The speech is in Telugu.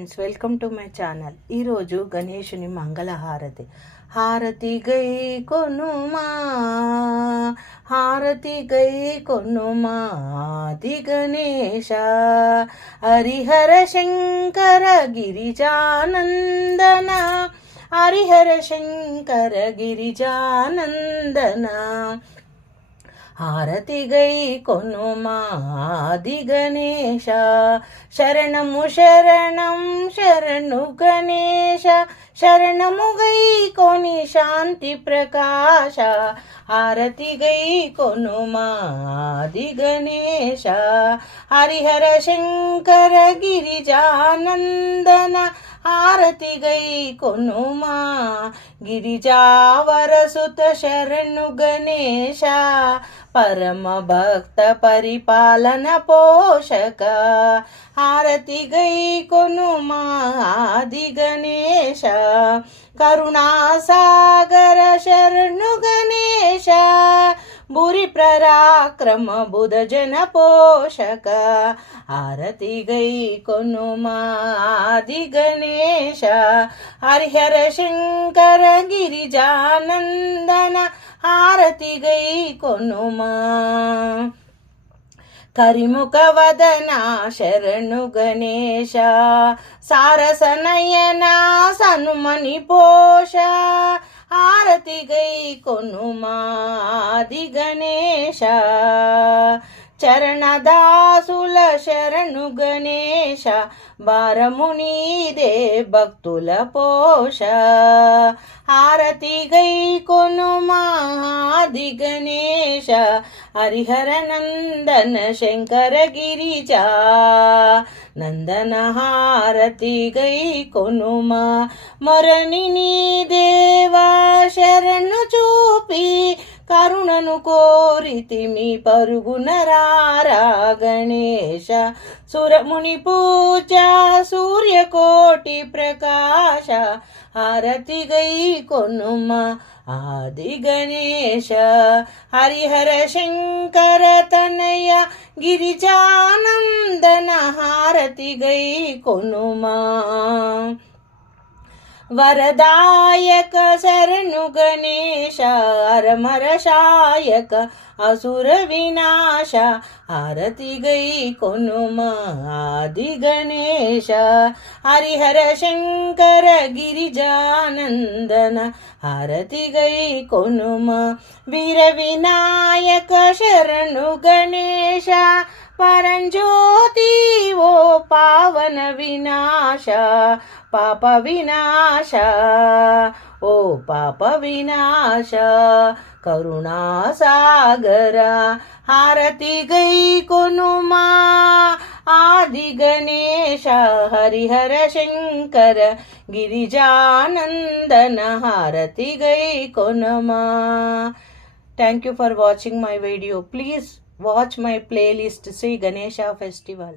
Friends, welcome to my channel. ఈరోజు గణేషుని మంగళహారతి. హారతి గై కొనుమా, హారతి గై కొనుమా, ఆది గణేశ హరిహర శంకర గిరిజానందన, హరిహర శంకర గిరిజానందన. హారతి గై కొనుమా, ఆది గణేశ. శరణము శరణం శరణు గణేశ, శరణము గై కొని శాంతి ప్రకాశ. హారతి గై కొనుమా, ఆది గణేశ. హరిహర శంకర గిరిజానందన, హారతి గై కొనుమా, గిరిజావరసుత శరణు గణేశ. పరమ భక్త పరిపాలన పోషక, హారతి గై కొనుమా, ఆది గణేశ. కరుణాసాగర శరణు గణేశ, భూరి పరాక్రమ బుధ జన పోషక. హారతి గై కొనుమా, ఆది గణేశ. హరిహర శంకర గిరిజానందన, హారతి గై కొనుమా. కరిముఖ వదన శరణు గణేశ, సారస నయన సనుమని పోష. హారతి గై కొనుమా, ఆది గణేశ. చరణదాసుల శరణు గణేశ, భారము నీదే భక్తుల పోష. హారతి గై కొనుమా, ఆది గణేశ. హరిహర నందన శంకర గిరిజా నందన, హారతి గై కొనుమా. మొరని నీ దేవా శరణు చూపి, కరుణను కోరితిమి పరుగున రారా గణేశ. సురముని పూజ సూర్యకోటి ప్రకాశ. హారతి గై కొనుమా, ఆది గణేశ. హరిహర శంకర తనయ గిరిజానందన, హారతి గై కొనుమా. వరదాయక శరణు గణేశ, అరమరశాయక అసుర వినాశ. హారతి గై కొనుమా, ఆది గణేశ. హరిహర శంకర గిరిజానందన, హారతి గై కొనుమా. వీర వినాయక శరణు గణేశ, పరంజ్యోతి ఓ పావన వినాశ. పాప వినాశ ఓ పాప వినాశ. కరుణాసాగర హారతి గై కొనుమా, ఆది గణేశ. హరిహర శంకర గిరిజానందన, హారతి గై కొనుమా. Thank you for watching my video. Please watch my playlist Sri Ganesha Festival.